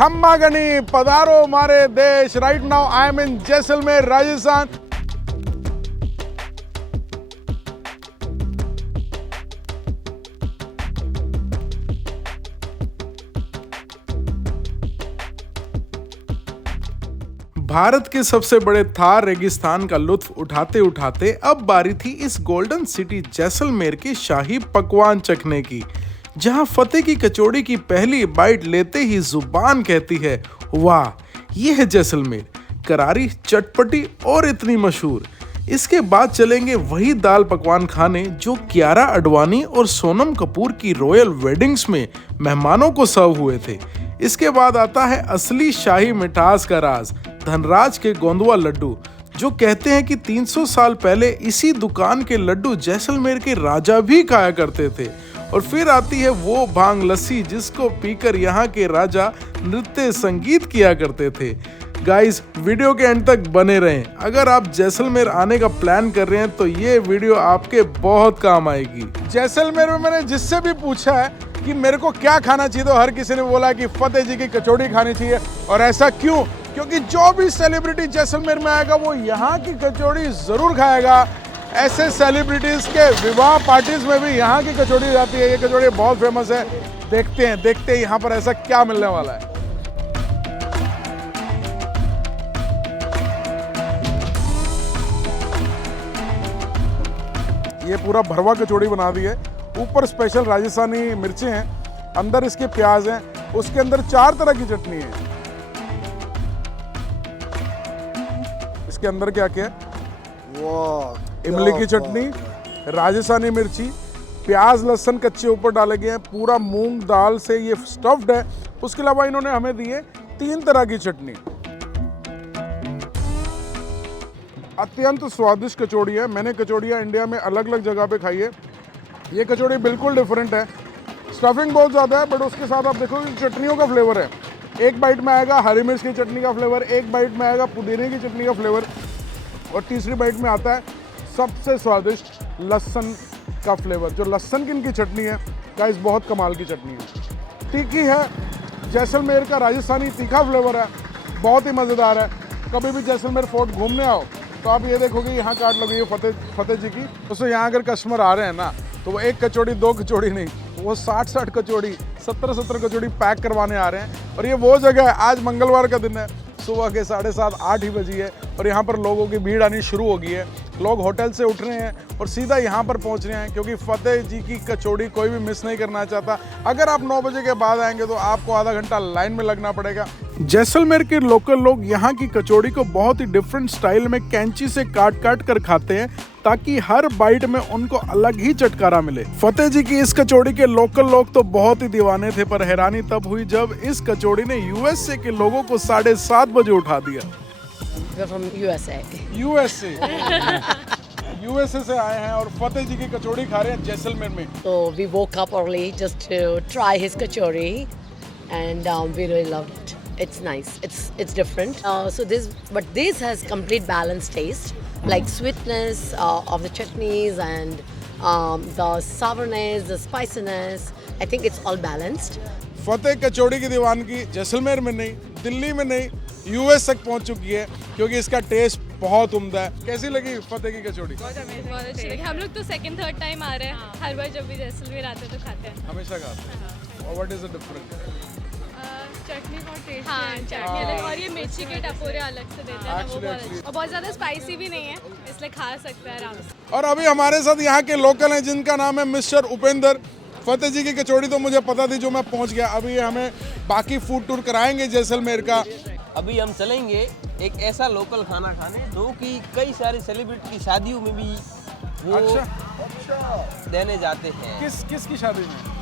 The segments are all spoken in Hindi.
खम्मागनी पधारो हमारे देश। राइट नाउ आई एम इन जैसलमेर, राजस्थान। भारत के सबसे बड़े थार रेगिस्तान का लुत्फ उठाते उठाते अब बारी थी इस गोल्डन सिटी जैसलमेर के शाही पकवान चखने की, जहां फतेह की कचौड़ी की पहली बाइट लेते ही जुबान कहती है वाह, ये है जैसलमेर, करारी, चटपटी और इतनी मशहूर। इसके बाद चलेंगे वही दाल पकवान खाने जो कियारा आडवाणी और सोनम कपूर की रॉयल वेडिंग्स में मेहमानों को सर्व हुए थे। इसके बाद आता है असली शाही मिठास का राज, धनराज के गोंदवा लड्डू, जो कहते हैं कि 300 साल पहले इसी दुकान के लड्डू जैसलमेर के राजा भी खाया करते थे। और फिर आती है वो भांग लस्सी जिसको पीकर यहाँ के राजा नृत्य संगीत किया करते थे। गाइस, वीडियो के एंड तक बने रहें। अगर आप जैसलमेर आने का प्लान कर रहे हैं तो ये वीडियो आपके बहुत काम आएगी। जैसलमेर में मैंने जिससे भी पूछा है कि मेरे को क्या खाना चाहिए तो हर किसी ने बोला कि फतेह जी की कचौड़ी खानी चाहिए। और ऐसा क्यों? क्योंकि जो भी सेलिब्रिटी जैसलमेर में आएगा वो यहाँ की कचौड़ी जरूर खाएगा। ऐसे सेलिब्रिटीज के विवाह पार्टीज में भी यहाँ की कचौड़ी जाती है। ये कचौड़ी बहुत फेमस है। देखते हैं यहाँ पर ऐसा क्या मिलने वाला है। ये पूरा भरवा कचौड़ी बना दी है। ऊपर स्पेशल राजस्थानी मिर्चें हैं, अंदर इसके प्याज हैं, उसके अंदर 4 तरह की चटनी है। इसके अंदर क्या क्या है? इमली की चटनी, राजस्थानी मिर्ची, प्याज लहसुन कच्चे ऊपर डाले गए हैं, पूरा मूंग दाल से ये स्टफ्ड है। उसके अलावा इन्होंने हमें दिए 3 तरह की चटनी। अत्यंत स्वादिष्ट कचौड़ी है। मैंने कचौड़ियाँ इंडिया में अलग अलग जगह पे खाई है। ये कचौड़ी बिल्कुल डिफरेंट है। स्टफिंग बहुत ज़्यादा है, बट उसके साथ आप देखो चटनियों का फ्लेवर है। एक बाइट में आएगा हरी मिर्च की चटनी का फ्लेवर, एक बाइट में आएगा पुदीने की चटनी का फ्लेवर, और तीसरी बाइट में आता है सबसे स्वादिष्ट लहसुन का फ्लेवर। जो लहसुन की इनकी चटनी है गाइस, बहुत कमाल की चटनी है। तीखी है, जैसलमेर का राजस्थानी तीखा फ्लेवर है, बहुत ही मज़ेदार है। कभी भी जैसलमेर फोर्ट घूमने आओ तो आप ये देखोगे यहाँ कार्ड लगी है फतेह जी की। दोस्तों, यहाँ अगर कस्टमर आ रहे हैं ना तो वो 1 कचौड़ी 2 कचौड़ी नहीं, वो 60 कचौड़ी 70 कचौड़ी पैक करवाने आ रहे हैं। और ये वो जगह है, आज मंगलवार का दिन है, सुबह के 7:30 8 ही बजी है और यहाँ पर लोगों की भीड़ आनी शुरू हो गई है। लोग होटल से उठ रहे हैं और सीधा यहाँ पर पहुँच रहे हैं, क्योंकि फतेह जी की कचौड़ी कोई भी मिस नहीं करना चाहता। अगर आप 9 बजे के बाद आएंगे तो आपको आधा घंटा लाइन में लगना पड़ेगा। जैसलमेर के लोकल लोग यहाँ की कचौड़ी को बहुत ही डिफरेंट स्टाइल में कैंची से काट काट कर खाते हैं, ताकि हर बाइट में उनको अलग ही चटकारा मिले। फतेह जी की इस कचौड़ी के लोकल लोग तो बहुत ही दीवाने थे, पर हैरानी तब हुई जब इस कचौड़ी ने यूएसए के लोगों को 7:30 बजे उठा दिया। यूएसए से आए हैं और फतेह जी की कचौड़ी खा रहे हैं जैसलमेर में। So we woke up early just to try his kachori, and we really loved it. It's nice. It's different. But this has complete balanced taste, like sweetness of the chutneys and the sourness, the spiciness. I think it's all balanced. फतेह कचौड़ी की दीवानगी जैसलमेर में नहीं, दिल्ली में नहीं, यूएस तक पहुंच चुकी है, क्योंकि इसका टेस्ट बहुत उम्दा है। कैसी लगी फतेह की कचौड़ी? बहुत अच्छी लगी। हम लोग तो 2nd-3rd टाइम आ रहे हैं। हर बार जब भी जैसलमेर आते हैं तो खाते हैं। हमेशा खाते हैं। और व्हाट इज द डिफरेंस? चटनी बहुत टेस्टी है। हाँ, चटनी अलग, और ये मिर्ची के टपोरे अलग से देते हैं ना, वो बहुत अच्छे। और बहुत ज़्यादा स्पाइसी भी नहीं है, इसलिए खा सकते हैं आराम से। और अभी हमारे साथ यहाँ के लोकल हैं जिनका नाम है मिस्टर उपेंद्र। फतेह जी की कचौड़ी तो मुझे पता थी, जो मैं पहुँच गया। अभी हमें बाकी फूड टूर कराएंगे जैसलमेर का। अभी हम चलेंगे एक ऐसा लोकल खाना खाने जो कि कई सारी सेलिब्रिटी की शादियों में भी वो देने जाते हैं। किस की शादी में?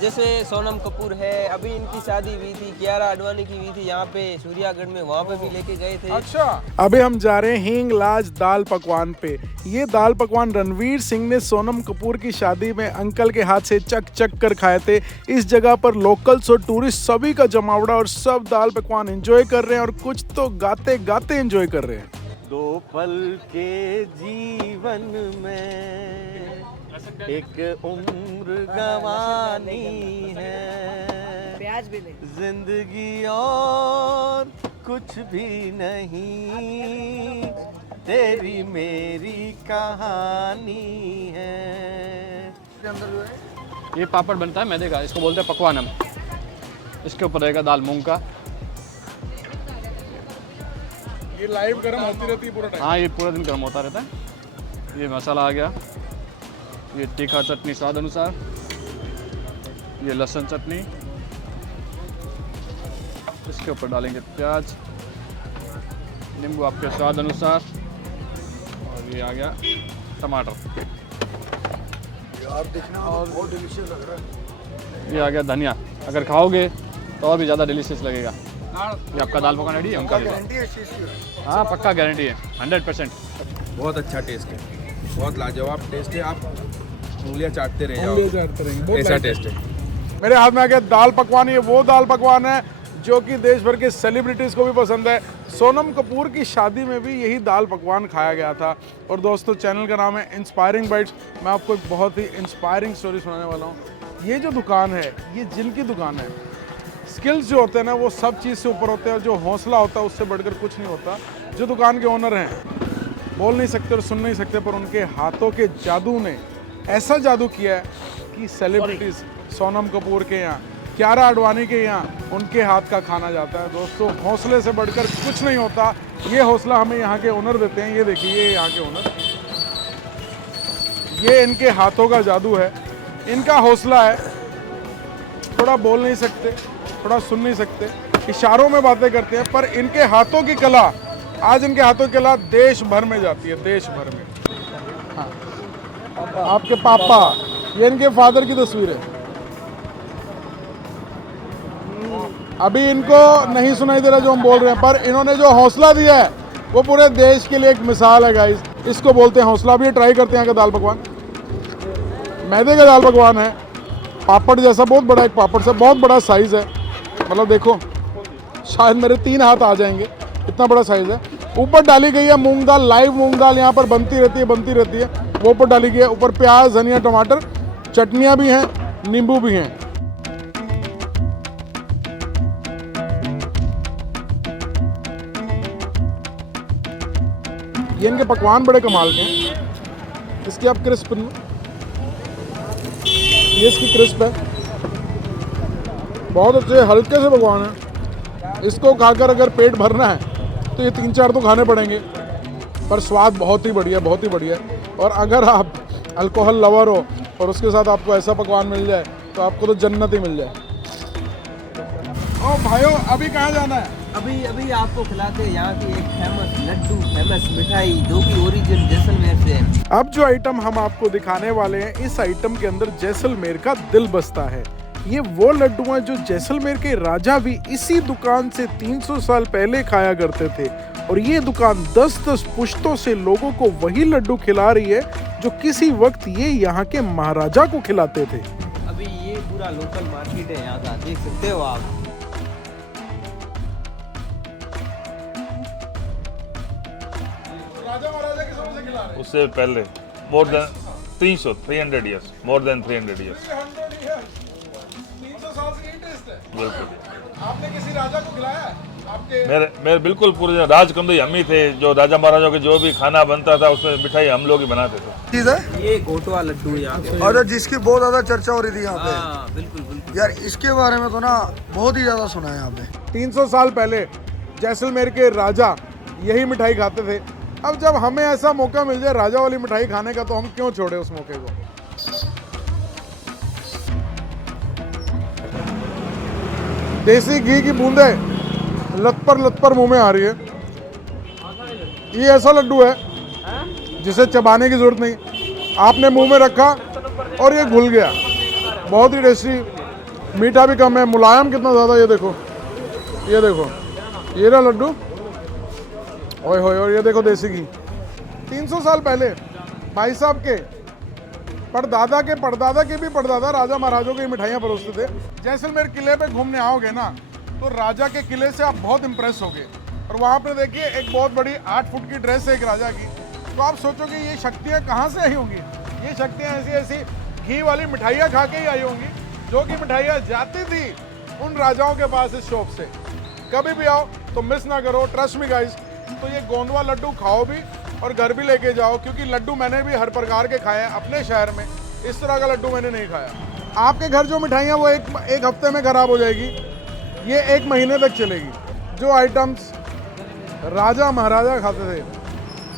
जैसे सोनम कपूर है, अभी इनकी शादी हुई थी, कियारा आडवाणी की हुई थी यहाँ पे सूर्यागढ़ में, वहाँ पे भी लेके गए थे। अच्छा, अभी हम जा रहे हैं हिंगलाज दाल पकवान पे। ये दाल पकवान रणवीर सिंह ने सोनम कपूर की शादी में अंकल के हाथ से चक चक कर खाए थे। इस जगह पर लोकल्स और टूरिस्ट सभी का जमावड़ा, और सब दाल पकवान एंजॉय कर रहे हैं, और कुछ तो गाते गाते एंजॉय कर रहे हैं। 2 पल के जीवन में एक उम्र गवानी है, प्याज भी नहीं। जिंदगी और कुछ भी नहीं, तेरी मेरी कहानी है। ये पापड़ बनता है मैदे का, इसको बोलते हैं पकवानम। इसके ऊपर रहेगा दाल मूंग का। ये लाइव गर्म होती रहती है पूरा टाइम। हाँ, ये पूरा दिन गर्म होता रहता है। ये मसाला आ गया, ये तीखा चटनी स्वाद अनुसार, ये लहसुन चटनी, इसके ऊपर डालेंगे प्याज, नींबू आपके स्वाद अनुसार, और ये आ गया टमाटर। यार देखना बहुत डिलीशियस लग रहा है। ये आ गया धनिया। अगर खाओगे तो और भी ज़्यादा डिलीशियस लगेगा। ये आपका दाल पकवान रेडी है उनका। गारंटी है इस चीज़ की? हाँ, पक्का गारंटी है, 100%। बहुत अच्छा टेस्ट है, बहुत लाजवाब टेस्ट है। आप उंगलियां चाटते रह उंगलियां जाओ, चाटते रहेंगे, बहुत ऐसा लाइट टेस्ट है। मेरे हाथ में आ गया दाल पकवान। ये वो दाल पकवान है जो कि देश भर के सेलिब्रिटीज़ को भी पसंद है। सोनम कपूर की शादी में भी यही दाल पकवान खाया गया था। और दोस्तों, चैनल का नाम है इंस्पायरिंग बाइट्स। मैं आपको एक बहुत ही इंस्पायरिंग स्टोरी सुनाने वाला हूँ। ये जो दुकान है, ये जिनकी दुकान है, स्किल्स जो होते हैं ना, वो सब चीज़ से ऊपर होते हैं। और जो हौसला होता है उससे बढ़कर कुछ नहीं होता। जो दुकान के ओनर हैं, बोल नहीं सकते और सुन नहीं सकते, पर उनके हाथों के जादू ने ऐसा जादू किया है कि सेलिब्रिटीज़ सोनम कपूर के यहाँ, कियारा आडवाणी के यहाँ उनके हाथ का खाना जाता है। दोस्तों, हौसले से बढ़कर कुछ नहीं होता। ये हौसला हमें यहाँ के ओनर देते हैं। ये देखिए, ये यहाँ के ओनर, ये इनके हाथों का जादू है, इनका हौसला है। थोड़ा बोल नहीं सकते, थोड़ा सुन नहीं सकते, इशारों में बातें करते हैं, पर इनके हाथों की कला, आज इनके हाथों की कला देश भर में जाती है, देश भर में। हाँ, आपके पापा, ये इनके फादर की तस्वीर है। अभी इनको नहीं सुनाई दे रहा जो हम बोल रहे हैं, पर इन्होंने जो हौसला दिया है वो पूरे देश के लिए एक मिसाल है गाइस। इसको बोलते हैं हौसला। अभी ट्राई करते हैं यहाँ का दाल पकवान। मैदे का दाल पकवान है, पापड़ जैसा, बहुत बड़ा एक पापड़ से, बहुत बड़ा साइज़ है। मतलब देखो, शायद मेरे 3 हाथ आ जाएंगे, इतना बड़ा साइज़ है। ऊपर डाली गई है मूंग दाल, लाइव मूंग दाल यहाँ पर बनती रहती है। वो ऊपर डाली गई है। ऊपर प्याज, धनिया, टमाटर, चटनियाँ भी हैं, नींबू भी हैं। ये इनके पकवान बड़े कमाल के हैं। इसकी आप क्रिस्प, ये इसकी क्रिस्प है, बहुत अच्छे हल्के से पकवान है। इसको खाकर अगर पेट भरना है तो ये 3-4 तो खाने पड़ेंगे, पर स्वाद बहुत ही बढ़िया, बहुत ही बढ़िया। और अगर आप अल्कोहल लवर हो और उसके साथ आपको ऐसा पकवान मिल जाए तो आपको तो जन्नत ही मिल जाए। ओ भाइयों, अभी कहाँ जाना है? अभी आपको खिलाते हैं यहाँ की एक फेमस लड्डू, फेमस मिठाई, जो कि ओरिजिन जैसलमेर से है। अब जो आइटम हम आपको दिखाने वाले हैं, इस आइटम के अंदर जैसलमेर का दिल बसता है। ये वो लड्डू हैं जो जैसलमेर के राजा भी इसी दुकान से 300 साल पहले खाया करते थे। और ये दुकान 10-10 पुश्तों से लोगों को वही लड्डू खिला रही है जो किसी वक्त ये यहाँ के महाराजा को खिलाते थे। अभी ये पूरा लोकल मार्केट है यहाँ का, देख सकते हो आप। राजा महाराजा के समय से खिला रहे हैं। उससे पहले more than 300 years, more than 300 years. 300 साल से यही टेस्ट है। बिल्कुल। आपने किसी राजा को खिलाया है? आपके मेरे बिल्कुल पूरे राज कमरे हम ही थे। जो राजा महाराजा के जो भी खाना बनता था उसमें मिठाई हम लोग ही बनाते थे। चीज़ है ये घोटवा लड्डू यहाँ पे। और जिसकी बहुत ज़्यादा चर्चा हो रही थी यहाँ पे। हाँ, बिल्कुल बिल्कुल। यार इसके बारे में तो ना बहुत ही ज़्यादा सुना है यहाँ पे। 300 साल पहले जैसलमेर के राजा यही मिठाई खाते थे। अब जब हमें ऐसा मौका मिल जाए राजा वाली मिठाई खाने का, तो हम क्यों छोड़े उस मौके को। देसी घी की बूंदे लत पर मुंह में आ रही है। ये ऐसा लड्डू है जिसे चबाने की जरूरत नहीं, आपने मुंह में रखा और ये घुल गया। बहुत ही टेस्टी, मीठा भी कम है, मुलायम कितना ज़्यादा। ये देखो, ये रहा लड्डू। ओए होए, और ये देखो देसी घी। 300 साल पहले भाई साहब के परदादा के परदादा के भी परदादा राजा महाराजों की मिठाइयाँ परोसते थे। जैसलमेर किले पे घूमने आओगे ना, तो राजा के किले से आप बहुत इंप्रेस होगे। और वहाँ पे देखिए एक बहुत बड़ी 8 फुट की ड्रेस है एक राजा की। तो आप सोचोगे ये शक्तियाँ कहाँ से आई होंगी। ये शक्तियाँ ऐसी ऐसी घी वाली मिठाइयाँ खा के ही आई होंगी, जो कि मिठाइयाँ जाती थी उन राजाओं के पास इस शॉप से। कभी भी आओ तो मिस ना करो, ट्रस्ट मी गाइस। तो ये गोंदवा लड्डू खाओ भी और घर भी लेके जाओ, क्योंकि लड्डू मैंने भी हर प्रकार के खाए हैं अपने शहर में, इस तरह का लड्डू मैंने नहीं खाया। आपके घर जो मिठाइयाँ वो एक हफ्ते में ख़राब हो जाएगी, ये 1 महीने तक चलेगी। जो आइटम्स राजा महाराजा खाते थे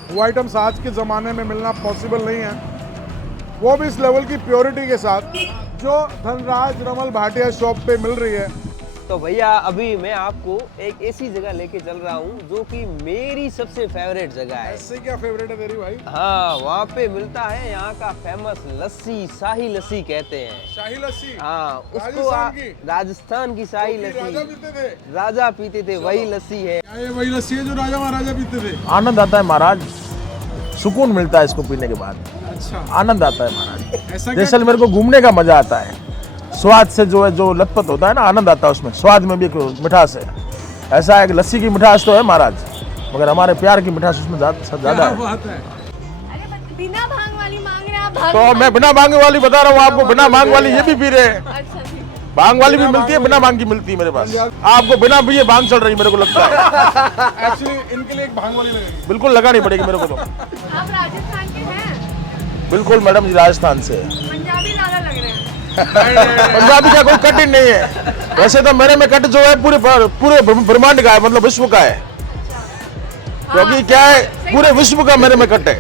वो आइटम्स आज के ज़माने में मिलना पॉसिबल नहीं है, वो भी इस लेवल की प्योरिटी के साथ जो धनराज रमल भाटिया शॉप पे मिल रही है। तो भैया अभी मैं आपको एक ऐसी जगह लेके चल रहा हूँ जो कि मेरी सबसे फेवरेट जगह है। ऐसे क्या फेवरेट है तेरी भाई? हाँ, वहाँ पे मिलता है यहाँ का फेमस लस्सी, शाही लस्सी कहते हैं। शाही लस्सी? हाँ, उसको राजस्थान की? राजस्थान की शाही राजा लस्सी पीते थे? राजा पीते थे, वही लस्सी है। क्या ये वही लस्सी है जो राजा महाराजा पीते थे? आनंद आता है महाराज, सुकून मिलता है इसको पीने के बाद, अच्छा, आनंद आता है महाराज। ऐसा क्या? जैसलमेर को घूमने का मजा आता है, स्वाद से जो है, जो लतपत होता है ना, आनंद आता है उसमें, स्वाद में भी एक मिठास है। ऐसा है कि लस्सी की मिठास तो है महाराज, मगर हमारे प्यार की मिठास उसमें ज्यादा क्या है। बात है? अरे बिना भांग वाली मांग रहे हैं आप, भांग तो मैं बिना भांग वाली बता रहा हूँ आपको, बिना भांग वाली ये भी पी रहे हैं। अच्छा ठीक। भांग वाली भी मिलती है, बिना भांग की मिलती है मेरे पास। आपको बिना भी ये भांग चल रही मेरे को लगता है। एक्चुअली इनके लिए एक भांग वाली लगेगी। बिल्कुल लगानी पड़ेगी मेरे को तो। आप राजस्थान के हैं? बिल्कुल मैडम जी, राजस्थान से। पंजाबी ज्यादा लग रहे हैं। पंजाबी का कोई कट ही नहीं है, वैसे तो मेरे में कट जो है पूरे ब्रह्मांड का है, मतलब विश्व का है, क्योंकि क्या है, पूरे विश्व का मेरे में कट है।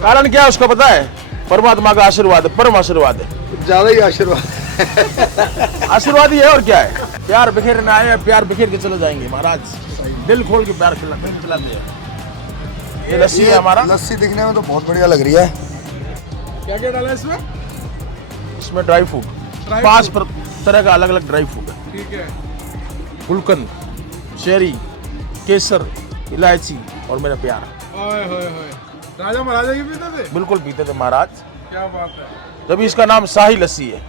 कारण क्या है उसका पता है? परमात्मा का आशीर्वाद है, परम आशीर्वाद है, ज्यादा ही आशीर्वाद। आशीर्वाद ही है और क्या है। प्यार बिखेरने आए हैं, प्यार बिखेर के चले जाएंगे महाराज, दिल खोल के प्यार खिलाते हैं। ये लस्सी है हमारा। लस्सी दिखने में तो बहुत बढ़िया लग रही है। क्या क्या डाला है इसमें? इसमें ड्राई फ्रूट, 5 तरह का अलग अलग ड्राई फ्रूट है। ठीक है। गुलकंद, चेरी, केसर, इलायची और मेरा प्यार। ओए होए होए, राजा महाराजा की पीते थे? बिल्कुल पीते थे महाराज, क्या बात है। तभी इसका नाम शाही लस्सी है।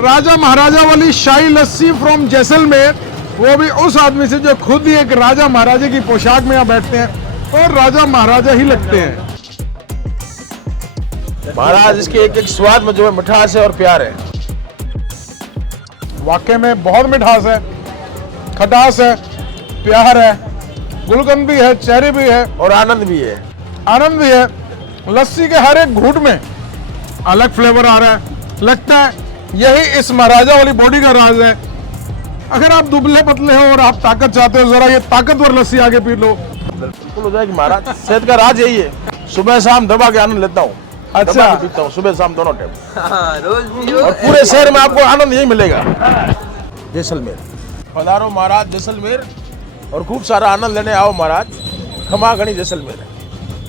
राजा महाराजा वाली शाही लस्सी फ्रॉम जैसलमेर, वो भी उस आदमी से जो खुद ही एक राजा महाराजा की पोशाक में यहाँ बैठते हैं और राजा महाराजा ही लगते हैं। महाराज इसके एक एक स्वाद में जो है मिठास है और प्यार है। वाकई में बहुत मिठास है, खटास है, प्यार है, गुलकंद भी है, चेरी भी है और आनंद भी है। आनंद भी है। लस्सी के हर एक घूंट में अलग फ्लेवर आ रहा है। लगता है यही इस महाराजा वाली बॉडी का राज है। अगर आप दुबले पतले हो और आप ताकत चाहते हो, जरा ये ताकतवर लस्सी आगे पी लो, बिल्कुल हो जाएगी महाराज। सेहत का राज यही है। सुबह शाम दबा के आनंद लेता हूँ, अच्छा पीता हूँ सुबह शाम दोनों टाइम, हाँ, रोज पियो। और पूरे शहर में आपको आनंद यही मिलेगा। जैसलमेर पधारो महाराज, जैसलमेर, और खूब सारा आनंद लेने आओ महाराज। खमा घनी जैसलमेर,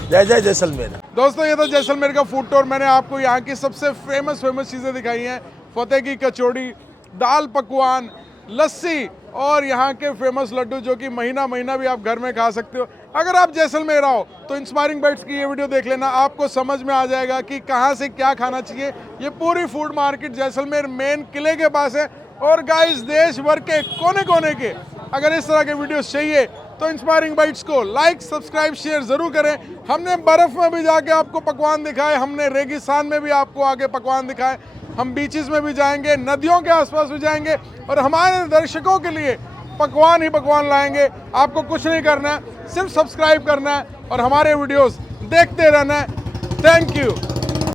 जय जय जैसलमेर। दोस्तों, ये तो जैसलमेर का फूड टूर। मैंने आपको यहाँ की सबसे फेमस चीज़ें दिखाई हैं। फतेह की कचौड़ी, दाल पकवान, लस्सी और यहाँ के फेमस लड्डू, जो कि महीना महीना भी आप घर में खा सकते हो। अगर आप जैसलमेर आओ तो इंस्पायरिंग बाइट्स की ये वीडियो देख लेना, आपको समझ में आ जाएगा कि कहाँ से क्या खाना चाहिए। ये पूरी फूड मार्केट जैसलमेर मेन किले के पास है। और गाइस, देश भर के कोने कोने के अगर इस तरह के वीडियोस चाहिए तो इंस्पायरिंग बाइट्स को लाइक, सब्सक्राइब, शेयर ज़रूर करें। हमने बर्फ़ में भी जाके आपको पकवान दिखाए, हमने रेगिस्तान में भी आपको आगे पकवान दिखाए, हम बीचेस में भी जाएंगे, नदियों के आसपास भी जाएंगे और हमारे दर्शकों के लिए पकवान ही पकवान लाएंगे। आपको कुछ नहीं करना है, सिर्फ सब्सक्राइब करना है और हमारे वीडियोस देखते रहना है। Thank you.